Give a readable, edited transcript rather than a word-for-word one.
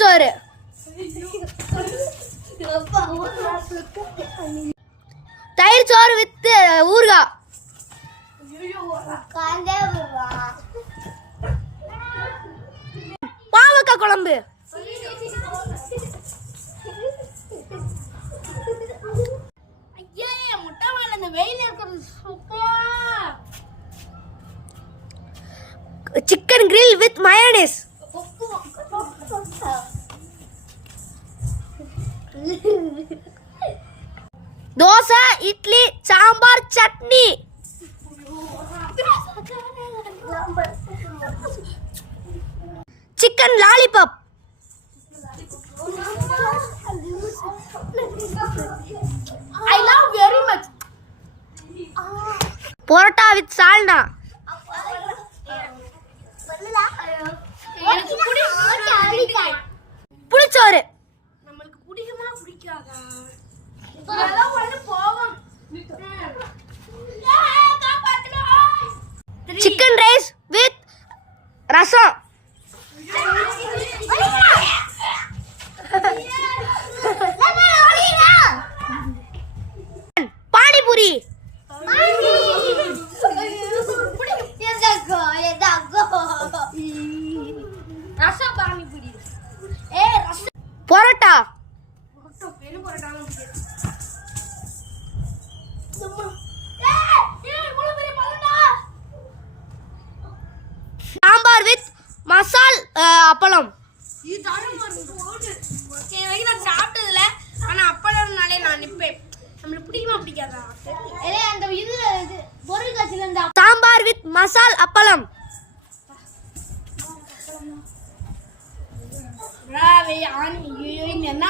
சோறு, தயிர் சோறு வித் ஊறுகாய், பாவக்காய் குழம்பு, chicken grill with mayonnaise, dosa, idli, sambar, chutney, chicken lollipop, I love very much. Parotta with salna, புளிச்சோறு, நம்மளுக்கு பிடிக்குமா பிடிக்காதா? Chicken rice with rasam, panipuri, parotta, sambar with masal appalam. சாப்பிட்டதுல ஆனா அப்பளம்னாலே நான் நிப்பேன். நம்மளுக்கு பிடிக்குமா பிடிக்காதா? அந்த இதுல பொருள் காட்சியில இருந்தா சாம்பார் வித் மசால் அப்பளம். என்ன